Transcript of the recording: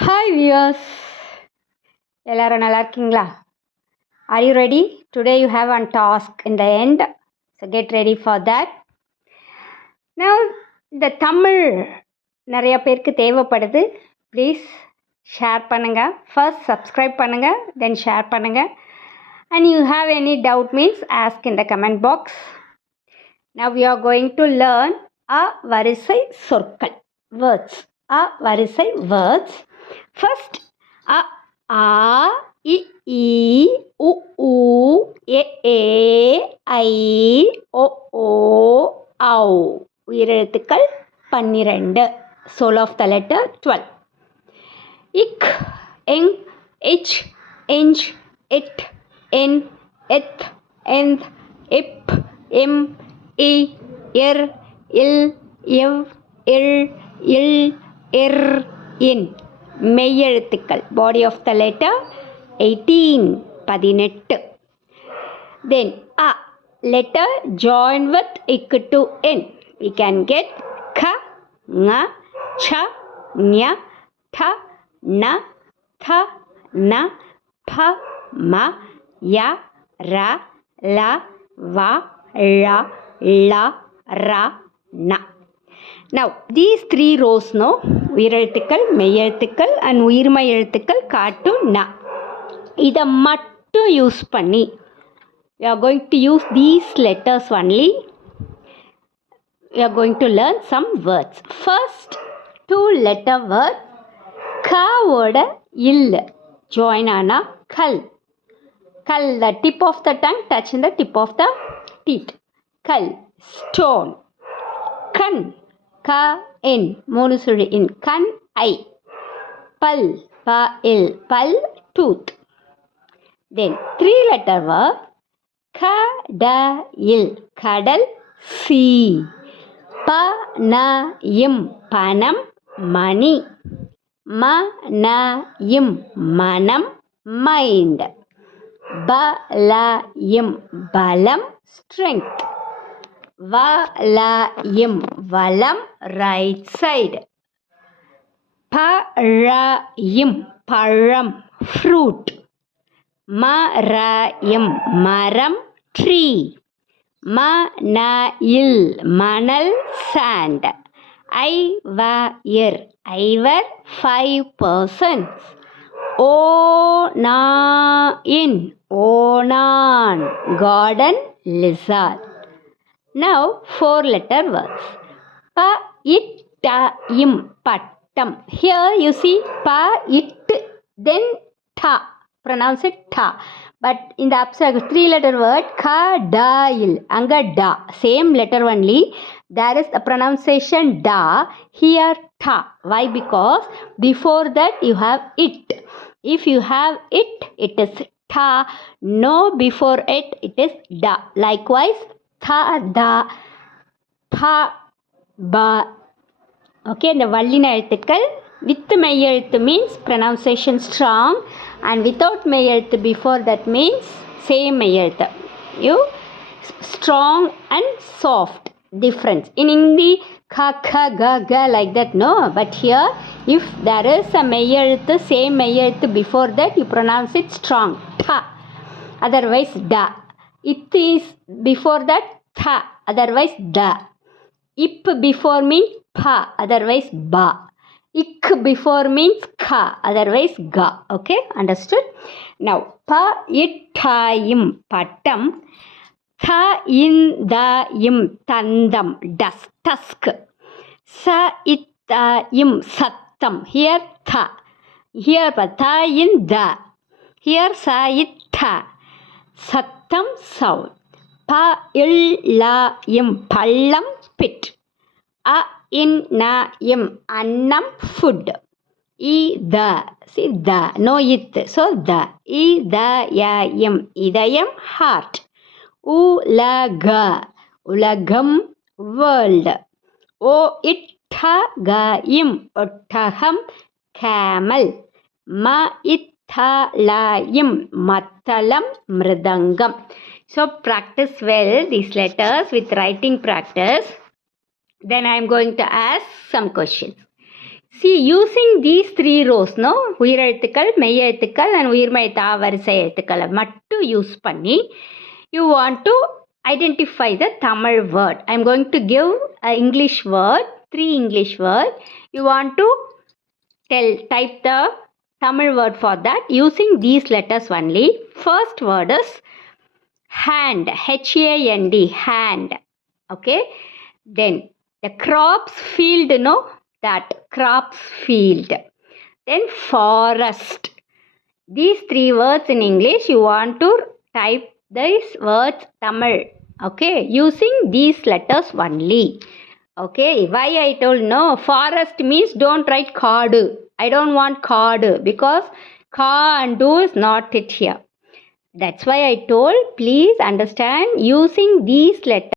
Hi wears எல்லாரும் நல்லா இருக்கீங்களா? Are you ready today you have an task in the end so get ready for that நான் இந்த தமிழ் நிறைய பேருக்கு தேவைப்படுது. ப்ளீஸ் ஷேர் பண்ணுங்கள் ஃபர்ஸ்ட் சப்ஸ்கிரைப் பண்ணுங்கள் தென் ஷேர் பண்ணுங்கள் and you have any doubt means ask in the comment box now you are going to learn a வரிசை சொற்கள் வேர்ட்ஸ் அ வரிசை வேர்ட்ஸ் ஃபர்ஸ்ட் அ ஆ இ ஈ உ ஊ ஏ ஏ ஐ ஓ ஓ ஔ. உயிரெழுத்துக்கள் பன்னிரண்டு. Soul of the letter twelve இக் எங் எச் எஞ்ச் எட் என் எத் எந்த் இப் எம் இ எர் இல் எவ் இல் இல் எர் இன் மெய்யெழுத்துக்கள் body of the letter eighteen பதினெட்டு then a letter join with இக் to N we can get க ங ச ஞ ட ந த ந ப ம ய ர ல வ ழ ள ர ந Now, these three rows, no? உயிரெழுத்துக்கள் மெய்யெழுத்துக்கள் அண்ட் உயிர்மை எழுத்துக்கள் காட்டு ந. இதை மட்டும் யூஸ் பண்ணி you are going to use these letters only you are going to learn some words first two letter word காவோட இல்லை ஜாயின் ஆனால் கல். கல் the tip of the tongue touch in the tip of the teeth கல் stone கண் க என் மூணு சுழி இன் கண் ஐ. பல் ப இல் பல் tooth then three letter word க ட இல். கடல் சி. ப ந இம். பணம் மணி. ம ந இம். மனம் மைண்ட். ப ல இம். பலம் ஸ்ட்ரெங்க் வலயம் வலம் ரைட் சைடு பழயும் பழம் ஃப்ரூட் மரயம் மரம் ட்ரீ மணயில் மணல் சாண்ட் ஐவயர் ஐவர் ஃபைவ் பர்சன்ஸ் ஓ நான் இன் ஓனான் garden lizard Now, four letter words. Pa, it, ta, im, pattam. Here you see pa, it, then ta. Pronounce it ta. But in the abstract, three letter word ka, da, il. Anga da. Same letter only. There is the pronunciation da. Here ta. Why? Because before that you have it. If you have it, it is ta. No, before it, it is da. Likewise, த த ப ப okay இந்த வல்லின எழுத்துக்கள் with மெய்யெழுத்து means pronunciation strong and without மெய்யெழுத்து before that means same மெய்யெழுத்து you strong and soft difference in hindi kha kha ga ga like that no but here if there is a மெய்யெழுத்து same மெய்யெழுத்து before that you pronounce it strong tha otherwise da it is before that tha otherwise da. Ip before means pa otherwise ba. Ik before means ka otherwise ga. Okay understood? Now pa ittayim patam tha in da im tandam das tusk sa ittayim sattam here tha. Here pa tha in da. Here sa itta sat சத்தம் sound ப இல் ல இம் பள்ளம் bit. அ இன் ந இம் அன்னம் food. இ த. சி த. நோ இத் ஸோ த. இ த ய இம் இதயம் ஹார்ட். உ ல க. உலகம் வேர்ல்டு. ஓ இட்ட க இம் ஒட்டகம் கேமல். ம இத்த ல இம் மத்தளம் மிருதங்கம் so practice well these letters with writing practice then I am going to ask some questions. see using these three rows no உயிரெழுத்துக்கள் மெய்யெழுத்துக்கள் and உயிர்மெய் தா வரிசை எழுத்துக்களை மட்டும் யூஸ் பண்ணி you want to identify the Tamil word. I'm going to give a English word, three English words. You want to tell, type the Tamil word for that using these letters only. First word is hand, H A N D, hand. Okay, then the crops field, no, that crops field. Then forest. These three words in English, you want to type these words Tamil. Okay, using these letters only. Okay, why I told no, forest means don't write kaadu. I don't want kaadu because ka and do is not it here. That's why I told please understand using these letters.